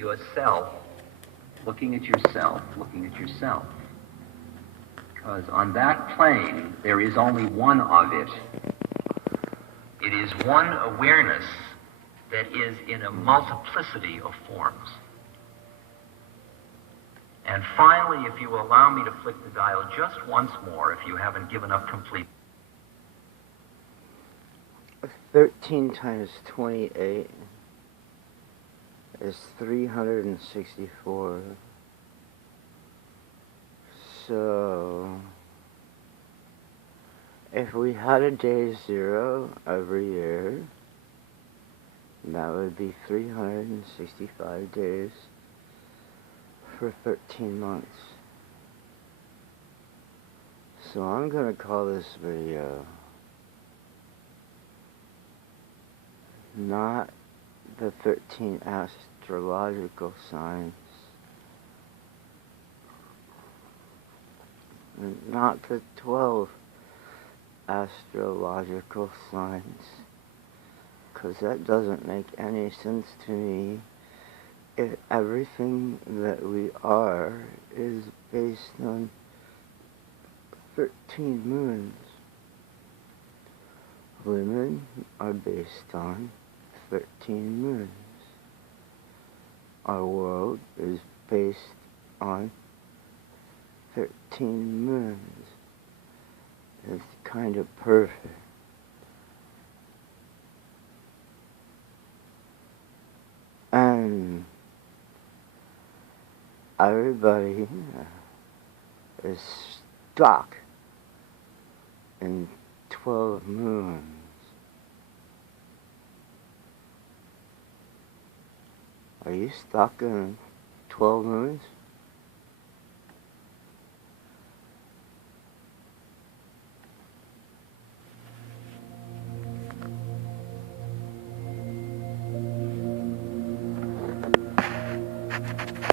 yourself, looking at yourself, looking at yourself. Because on that plane, there is only one of it. It is one awareness that is in a multiplicity of forms. And finally, if you will allow me to flick the dial just once more, if you haven't given up complete. 13 times 28 is 364. So, if we had a day zero every year, that would be 365 days for 13 months. So I'm going to call this video not the 13 astrological signs, not the 12 astrological signs, because that doesn't make any sense to me if everything that we are is based on 13 moons. Women are based on 13 moons. Our world is based on 13 moons. It's kind of perfect. And everybody is stuck in 12 moons. Are you stuck in 12 moons?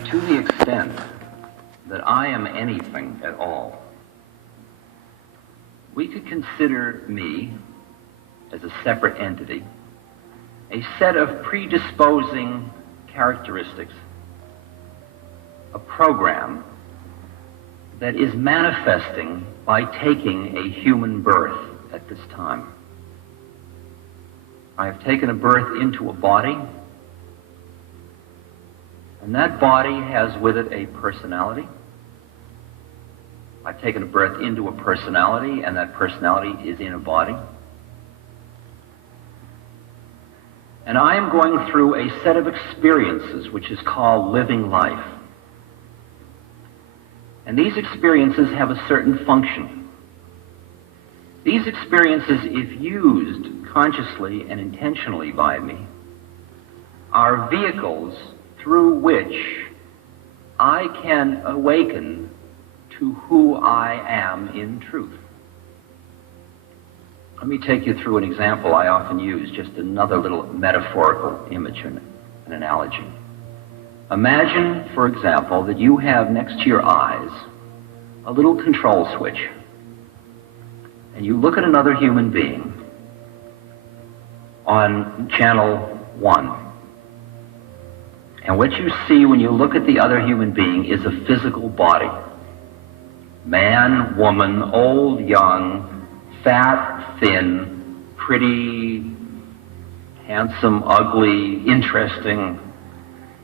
To the extent that I am anything at all, we could consider me as a separate entity, a set of predisposing characteristics, a program that is manifesting by taking a human birth at this time. I have taken a birth into a body, and that body has with it a personality. I've taken a birth into a personality, and that personality is in a body. And I am going through a set of experiences which is called living life. And these experiences have a certain function. These experiences, if used consciously and intentionally by me, are vehicles through which I can awaken to who I am in truth. Let me take you through an example I often use, just another little metaphorical image and an analogy. Imagine, for example, that you have next to your eyes a little control switch, and you look at another human being on channel 1. And what you see when you look at the other human being is a physical body. Man, woman, old, young, fat, thin, pretty, handsome, ugly, interesting.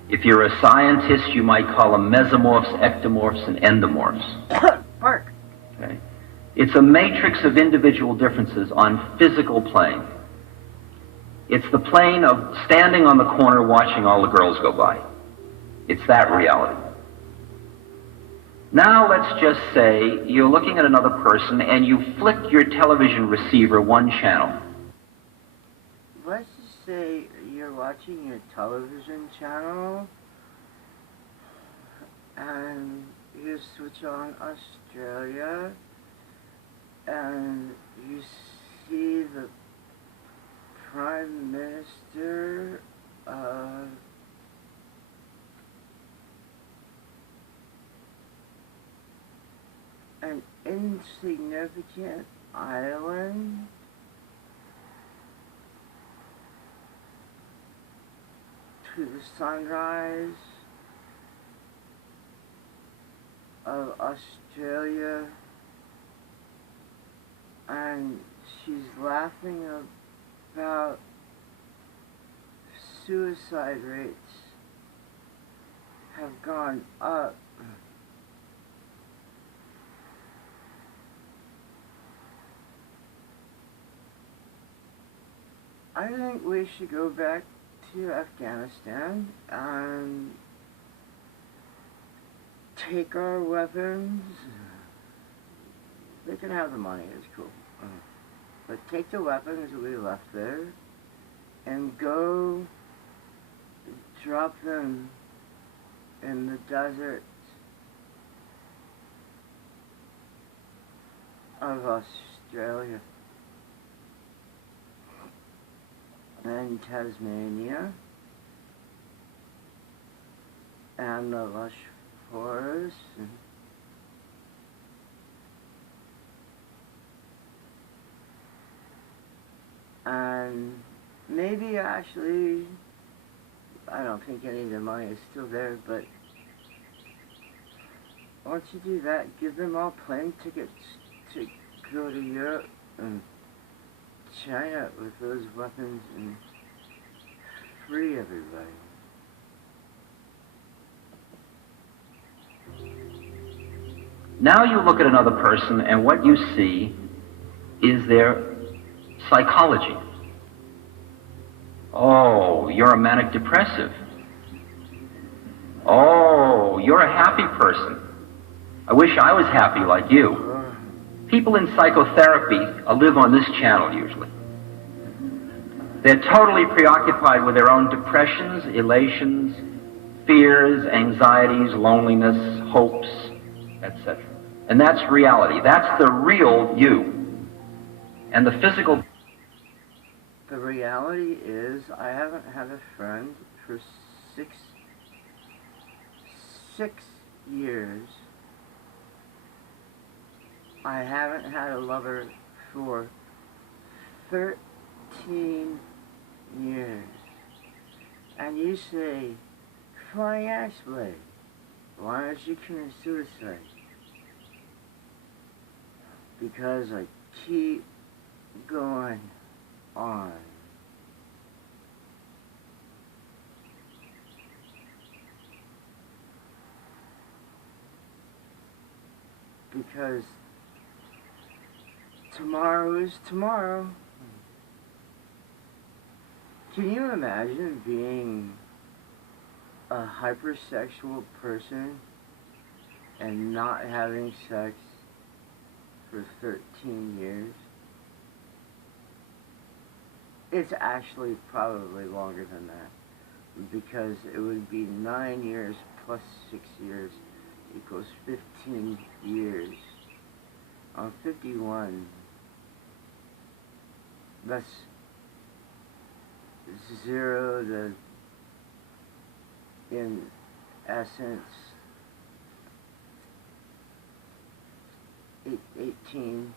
If you're a scientist, you might call them mesomorphs, ectomorphs, and endomorphs. Mark. Okay? It's a matrix of individual differences on physical plane. It's the plane of standing on the corner watching all the girls go by. It's that reality. Now let's just say you're looking at another person and you flick your television receiver one channel. Let's just say you're watching your television channel and you switch on Australia and you see the Prime Minister of an insignificant island to the sunrise of Australia, and she's laughing about suicide rates have gone up. I think we should go back to Afghanistan and take our weapons. They can have the money, it's cool. But take the weapons we left there and go drop them in the desert of Australia and Tasmania and the lush forests and maybe actually, I don't think any of the money is still there, but once you do that, give them all plane tickets to go to Europe and China with those weapons and free everybody. Now you look at another person and what you see is their psychology. Oh, you're a manic depressive. Oh, you're a happy person. I wish I was happy like you. People in psychotherapy live on this channel usually. They're totally preoccupied with their own depressions, elations, fears, anxieties, loneliness, hopes, etc. And that's reality. That's the real you. And the physical... The reality is I haven't had a friend for six years. I haven't had a lover for 13 years. And you say, Flying Ashblade, why don't you commit suicide? Because I keep going on. Because tomorrow is tomorrow. Can you imagine being a hypersexual person and not having sex for 13 years? It's actually probably longer than that, because it would be 9 years plus 6 years equals 15 years. I'm 51. That's 0 to, in essence, 18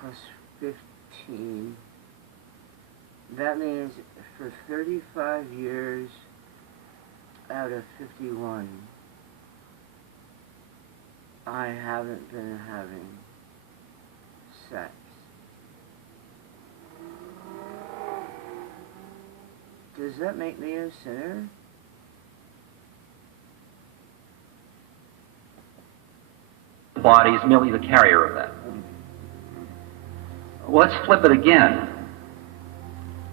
plus 15. That means for 35 years out of 51, I haven't been having sex. Does that make me a sinner? The body is merely the carrier of that. Well, let's flip it again.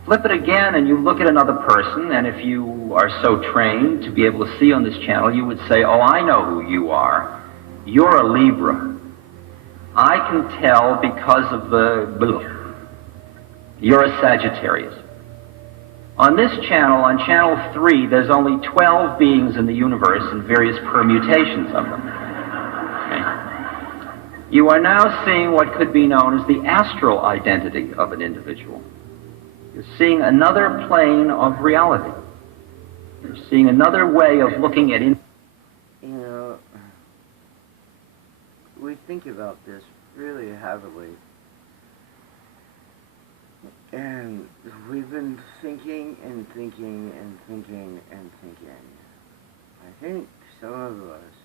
Flip it again and you look at another person, and if you are so trained to be able to see on this channel, you would say, oh, I know who you are. You're a Libra. I can tell because of the... You're a Sagittarius. On this channel, on channel 3, there's only 12 beings in the universe and various permutations of them. Okay? You are now seeing what could be known as the astral identity of an individual. You're seeing another plane of reality. You're seeing another way of looking at... You know, we think about this really heavily. And we've been thinking and thinking and thinking and thinking I think some of us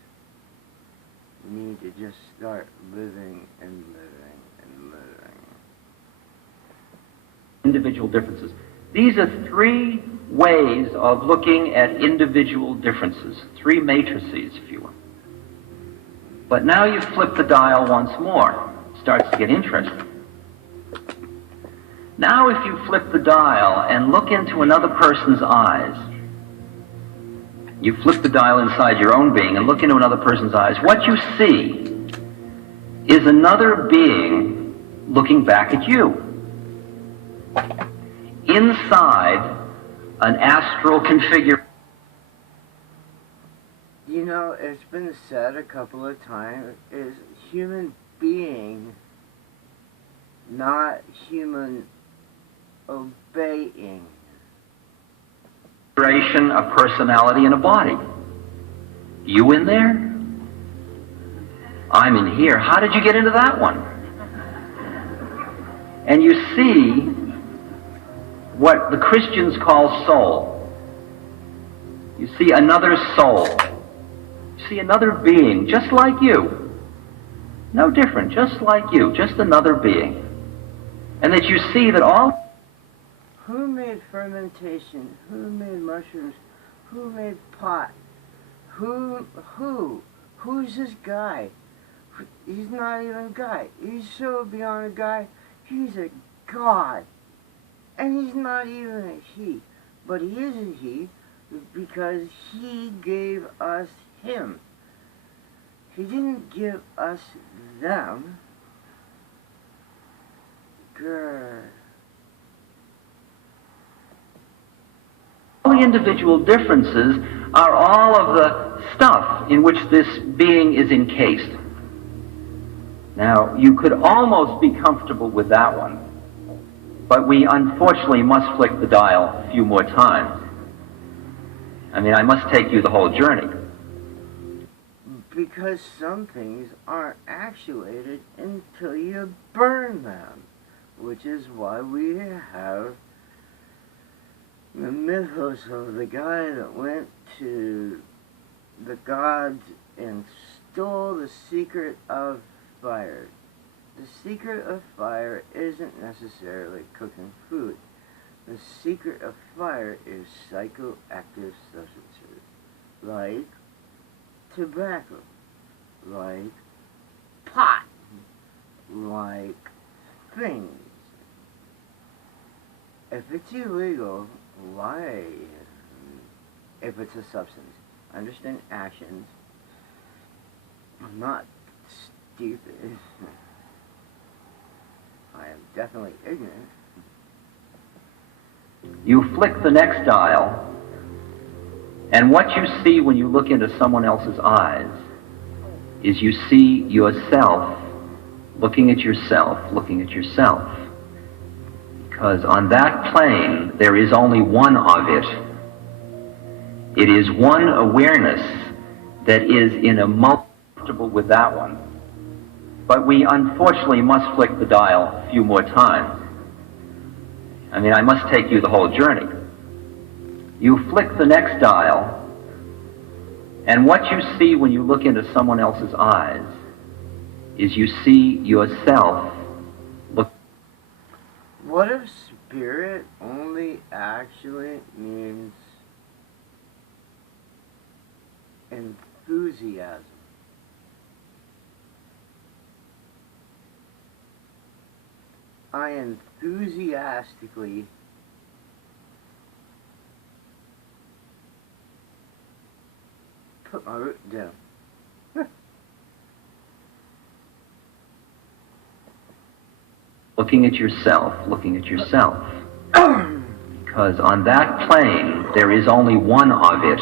need to just start living and living and living. Individual differences. These are three ways of looking at individual differences, three matrices, if you will. But now you flip the dial once more. It starts to get interesting. Now if you flip the dial and look into another person's eyes, you flip the dial inside your own being and look into another person's eyes, what you see is another being looking back at you. Inside an astral configuration. You know, it's been said a couple of times, is human being, not human obeying. A personality and a body. You in there? I'm in here. How did you get into that one? And you see what the Christians call soul. You see another soul. You see another being, just like you. No different, just like you, just another being. And that you see that all... Who made fermentation? Who made mushrooms? Who made pot? Who's this guy? He's not even a guy. He's so beyond a guy, he's a god. And he's not even a he. But he is a he because he gave us him. He didn't give us them. Grr. All the individual differences are all of the stuff in which this being is encased. Now, you could almost be comfortable with that one, but we unfortunately must flick the dial a few more times. I mean, I must take you the whole journey. Because some things aren't actuated until you burn them, which is why we have the mythos of the guy that went to the gods and stole the secret of fire. The secret of fire isn't necessarily cooking food. The secret of fire is psychoactive substances, like tobacco, like pot, like things. If it's illegal, why? If it's a substance. I understand actions. I'm not stupid. I am definitely ignorant. You flick the next dial, and what you see when you look into someone else's eyes is you see yourself looking at yourself, looking at yourself. Because on that plane, there is only one of it. It is one awareness that is in a multiple with that one. But we unfortunately must flick the dial a few more times. I mean, I must take you the whole journey. You flick the next dial, and what you see when you look into someone else's eyes is you see yourself look. What if spirit only actually means enthusiasm? I enthusiastically put my root down. Looking at yourself, looking at yourself. Because on that plane, there is only one of it.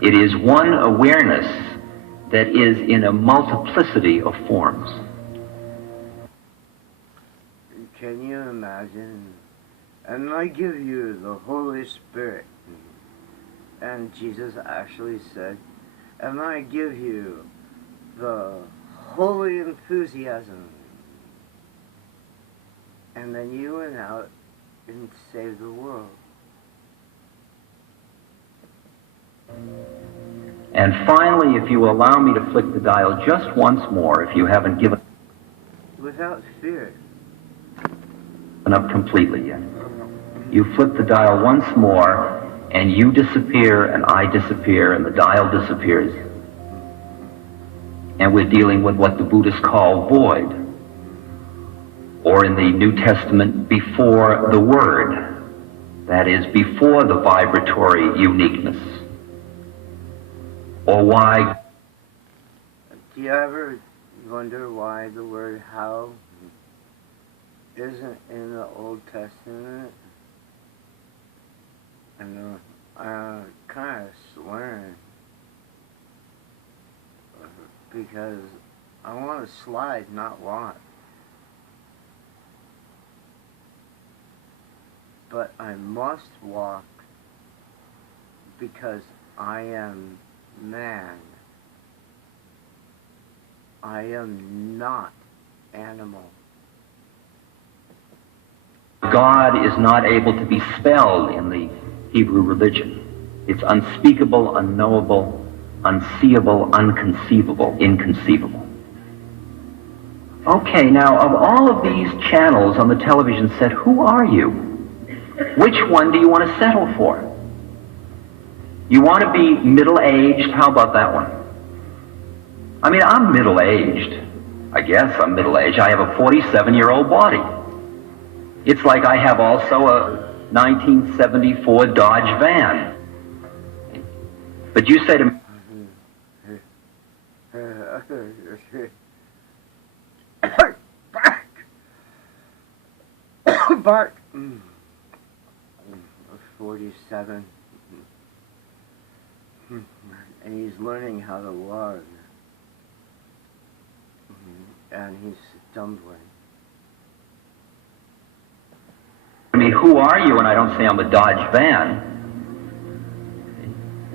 It is one awareness that is in a multiplicity of forms. Can you imagine? And I give you the Holy Spirit. And Jesus actually said, and I give you the holy enthusiasm. And then you went out and saved the world. And finally, if you will allow me to flick the dial just once more, if you haven't given Without fear. up completely yet. You flip the dial once more, and you disappear, and I disappear, and the dial disappears. And we're dealing with what the Buddhists call void, or in the New Testament, before the word. That is, before the vibratory uniqueness. Or why? Do you ever wonder why the word how isn't in the Old Testament? I know, kind of swearing. Because I want to slide, not walk. But I must walk because I am man. I am not animal. God is not able to be spelled in the Hebrew religion. It's unspeakable, unknowable, unseeable, unconceivable, inconceivable. Okay, now of all of these channels on the television set, who are you? Which one do you want to settle for? You want to be middle-aged? How about that one? I mean, I'm middle-aged. I guess I'm middle-aged. I have a 47-year-old body. It's like I have also a 1974 Dodge van. But you say to me, Bart. 47. And he's learning how to walk. And he's stumbling. I mean, who are you? And I don't say I'm a Dodge van.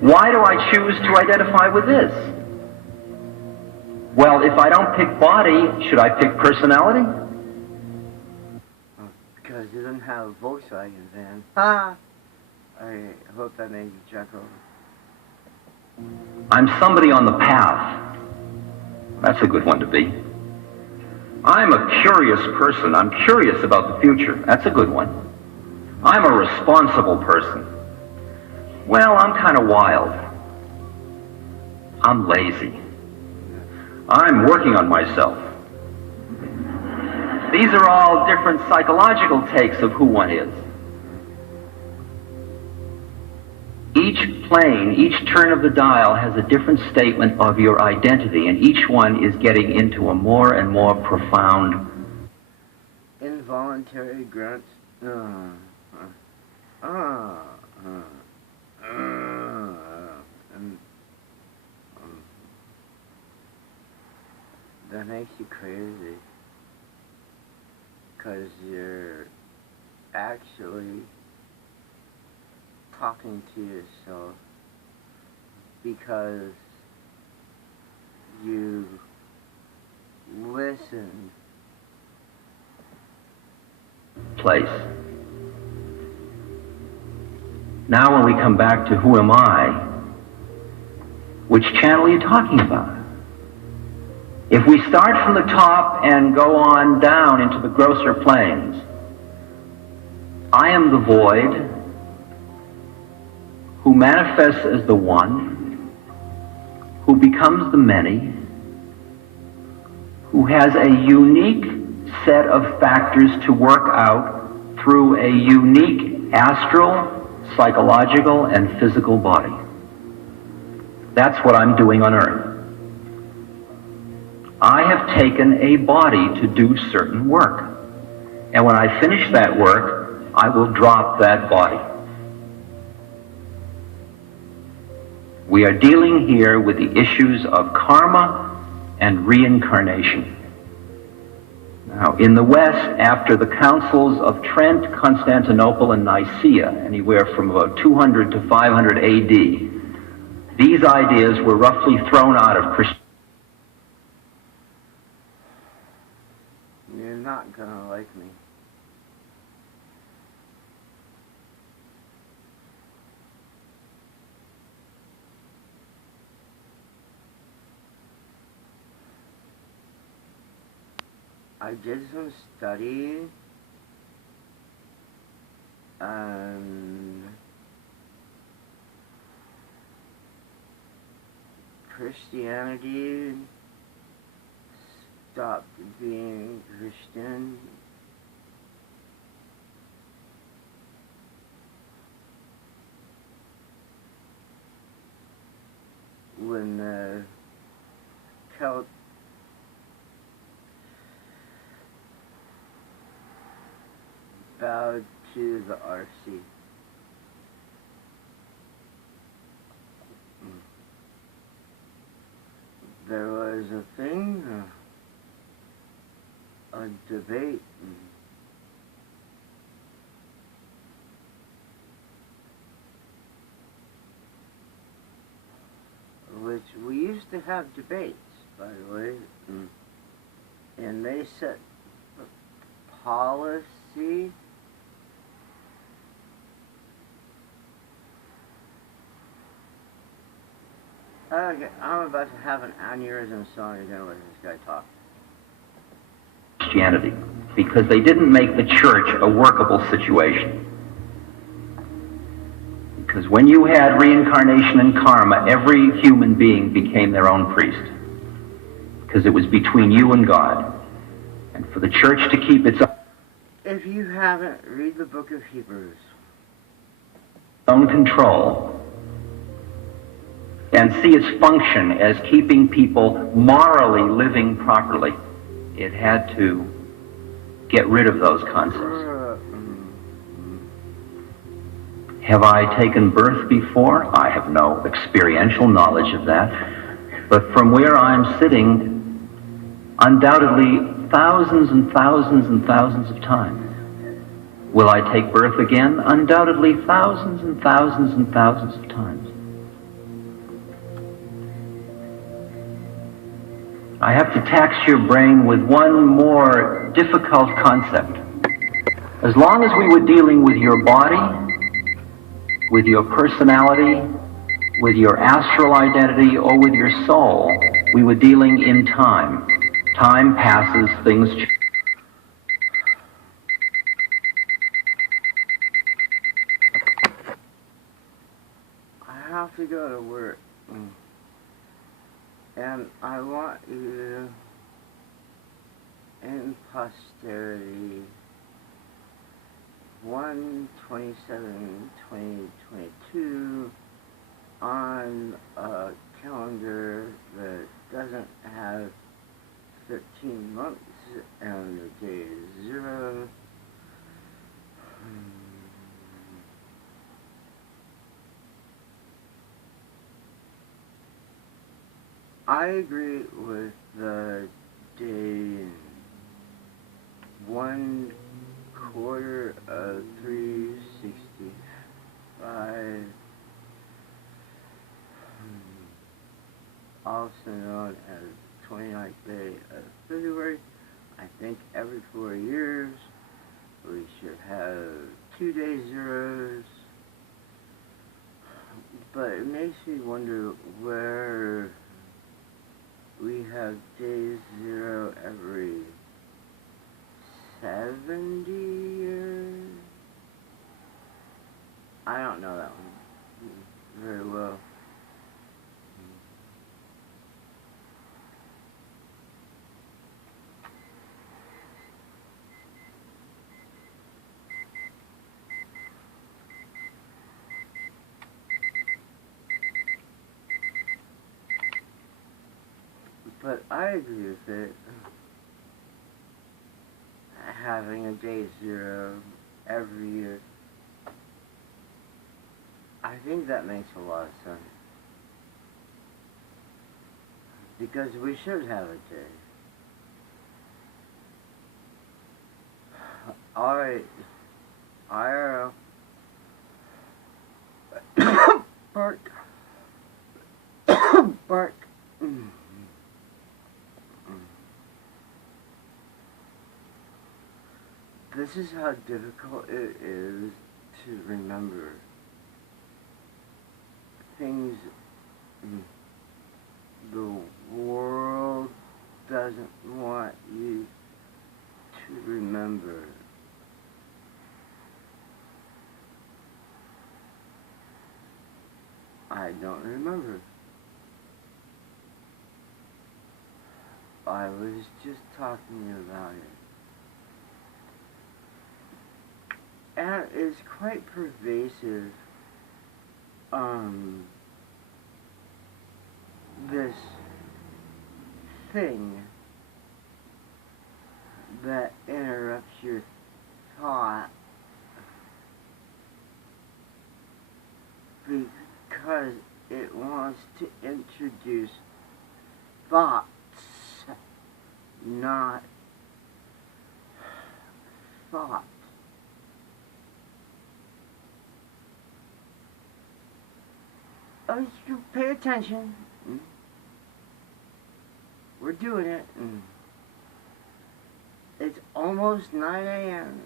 Why do I choose to identify with this? Well, if I don't pick body, should I pick personality? Because he doesn't have a Volkswagen van. Ah! I hope that made you chuckle. I'm somebody on the path. That's a good one to be. I'm a curious person. I'm curious about the future. That's a good one. I'm a responsible person. Well, I'm kind of wild. I'm lazy. I'm working on myself. These are all different psychological takes of who one is. Each plane, each turn of the dial has a different statement of your identity, and each one is getting into a more and more profound involuntary grunts. That makes you crazy. Because you're actually talking to yourself because you listen. Place. Now when we come back to who am I, which channel are you talking about? If we start from the top and go on down into the grosser planes, I am the void who manifests as the one, who becomes the many, who has a unique set of factors to work out through a unique astral, psychological, and physical body. That's what I'm doing on Earth. I have taken a body to do certain work. And when I finish that work, I will drop that body. We are dealing here with the issues of karma and reincarnation. Now, in the West, after the councils of Trent, Constantinople, and Nicaea, anywhere from about 200 to 500 AD, these ideas were roughly thrown out of Christianity. You're not gonna like me. I did some study on Christianity stopped being Christian when the Celts bowed to the RC. There was a thing, a debate, which we used to have debates, by the way, and they set policy. Okay, I'm about to have an aneurysm, so I'm going to let this guy talk. Christianity, because they didn't make the church a workable situation. Because when you had reincarnation and karma, every human being became their own priest. Because it was between you and God. And for the church to keep its If you haven't, read the book of Hebrews. own control and see its function as keeping people morally living properly, it had to get rid of those concepts. Have I taken birth before? I have no experiential knowledge of that. But from where I'm sitting, undoubtedly thousands and thousands and thousands of times. Will I take birth again? Undoubtedly thousands and thousands and thousands of times. I have to tax your brain with one more difficult concept. As long as we were dealing with your body, with your personality, with your astral identity, or with your soul, we were dealing in time. Time passes, things change. I have to go to work. And I want you in posterity 1/27/2022 on a calendar that doesn't have 13 months and the day is 0. I agree with the day 1/4 of 365, also known as 29th day of February. I think every 4 years we should have 2 day zeros, but it makes me wonder where we have day 0 every 70 years. I don't know that one very well. But I agree with it. Having a day 0 every year. I think that makes a lot of sense. Because we should have a day. Alright. IRL. Bark. Bark. This is how difficult it is to remember things the world doesn't want you to remember. I don't remember. I was just talking about it. And it's quite pervasive. This thing that interrupts your thought because it wants to introduce thoughts, not thought. Oh, you pay attention. We're doing it. It's almost 9 a.m.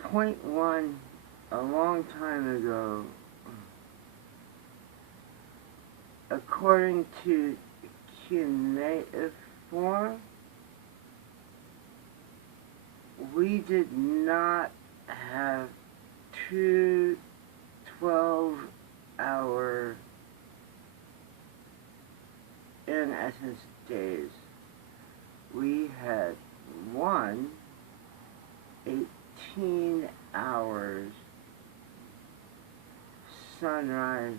Point one, a long time ago, according to cuneiform, we did not have 2 12-hour, in essence, days. We had 18 hours sunrise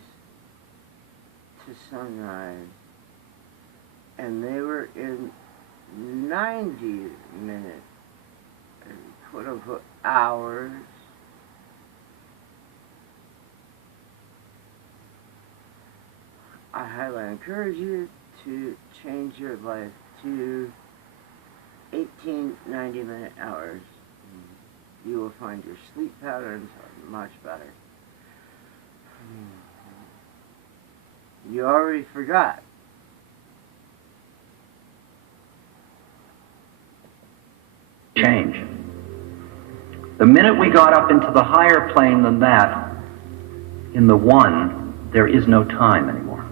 to sunrise, and they were in 90-minute, quote-unquote, hours. I highly encourage you to change your life to 18 90-minute hours. You will find your sleep patterns are much better. You already forgot. Change. The minute we got up into the higher plane than that, in the one, there is no time anymore.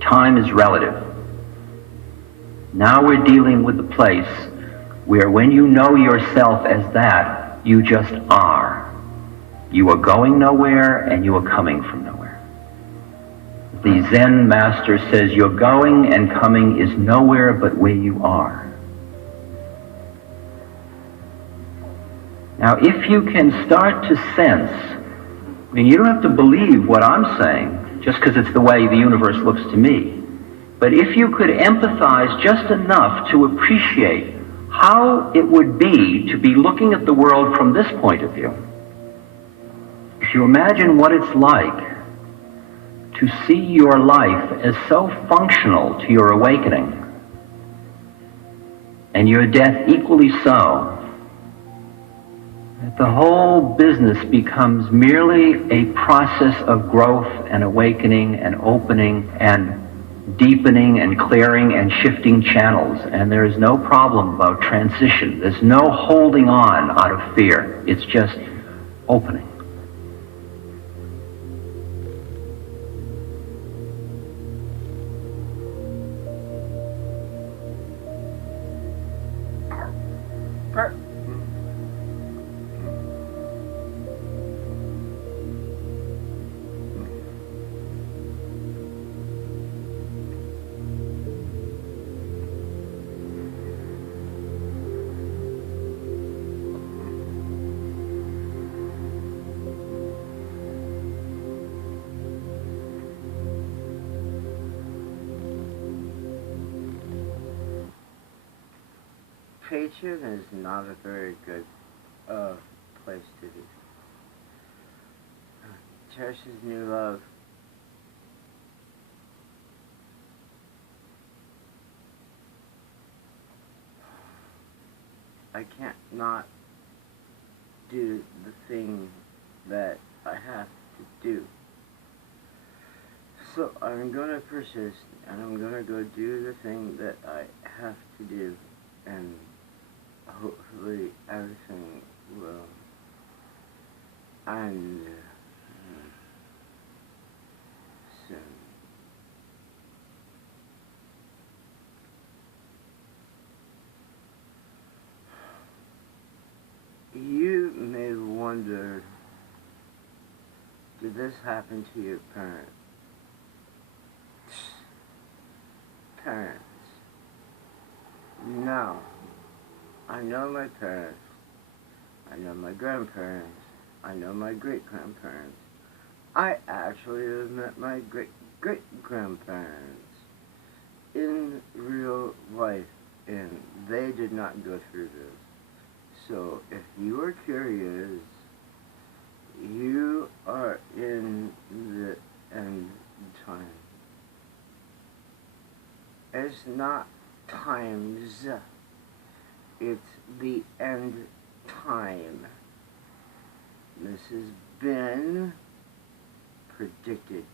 Time is relative. Now we're dealing with the place where when you know yourself as that, you just are. You are going nowhere and you are coming from nowhere. The Zen master says your going and coming is nowhere but where you are. Now if you can start to sense, I mean, you don't have to believe what I'm saying just because it's the way the universe looks to me. But if you could empathize just enough to appreciate how it would be to be looking at the world from this point of view, if you imagine what it's like to see your life as so functional to your awakening, and your death equally so, that the whole business becomes merely a process of growth and awakening and opening and deepening and clearing and shifting channels, and there is no problem about transition. There's no holding on out of fear. It's just opening. Patreon is not a very good place to be. Cherishes new love. I can't not do the thing that I have to do. So I'm gonna persist, and I'm gonna go do the thing that I have to do, and hopefully everything will end soon. did this happen to your parents? Parents. No. I know my parents. I know my grandparents. I know my great-grandparents. I actually have met my great-great-grandparents in real life, and they did not go through this. So if you are curious, you are in the end time. It's not times, it's the end time. This has been predicted.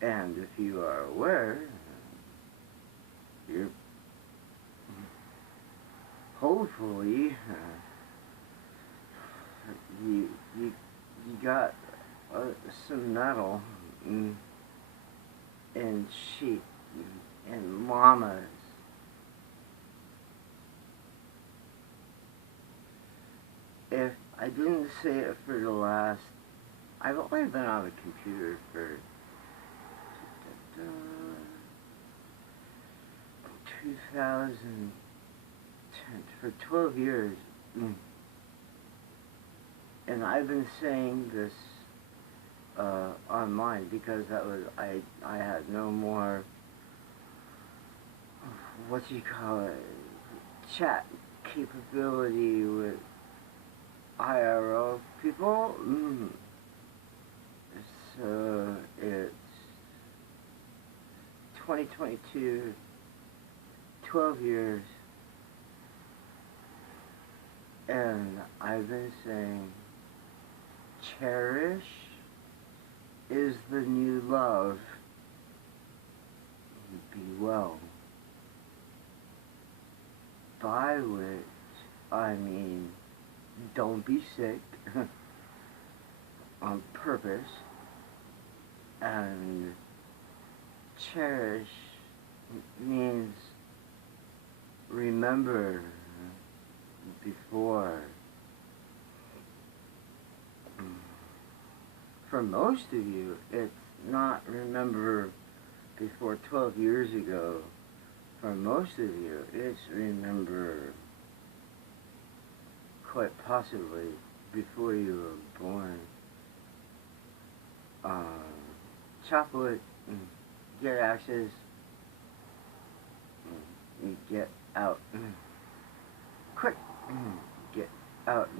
And if you are aware, you're hopefully you got some metal and sheep and llamas. If I didn't say it for the last, I've only been on the computer for 2010, for 12 years. And I've been saying this online because that was, I had no more, what do you call it, chat capability with IRL people. So it's 2022, 12 years, and I've been saying, cherish is the new love. Be well. By which I mean, don't be sick on purpose, and cherish means remember before. For most of you, it's not remember before 12 years ago. For most of you, it's remember quite possibly before you were born. Chop wood, get axes, get out. Quick, get out.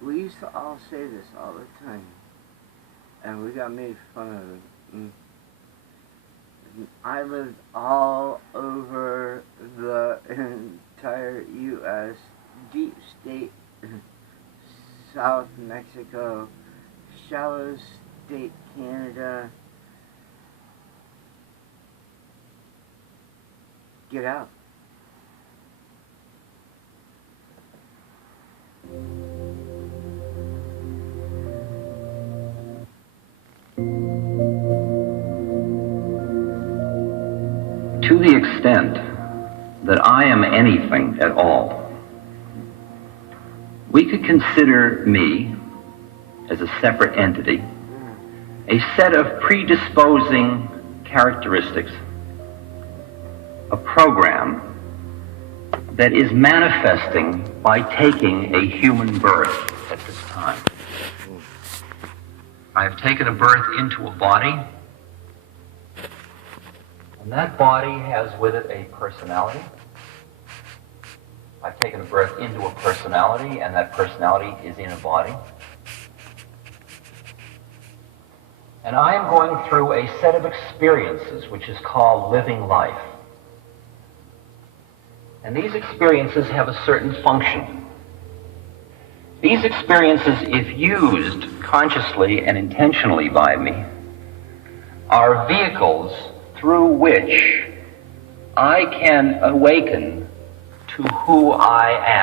We used to all say this all the time, and we got made fun of it. I lived all over the entire U.S., deep state, South Mexico, shallow state Canada. Get out. To the extent that I am anything at all, we could consider me, as a separate entity, a set of predisposing characteristics, a program that is manifesting by taking a human birth at this time. I have taken a birth into a body, and that body has with it a personality. I've taken a birth into a personality, and that personality is in a body. And I am going through a set of experiences which is called living life. And these experiences have a certain function. These experiences, if used consciously and intentionally by me, are vehicles through which I can awaken to who I am.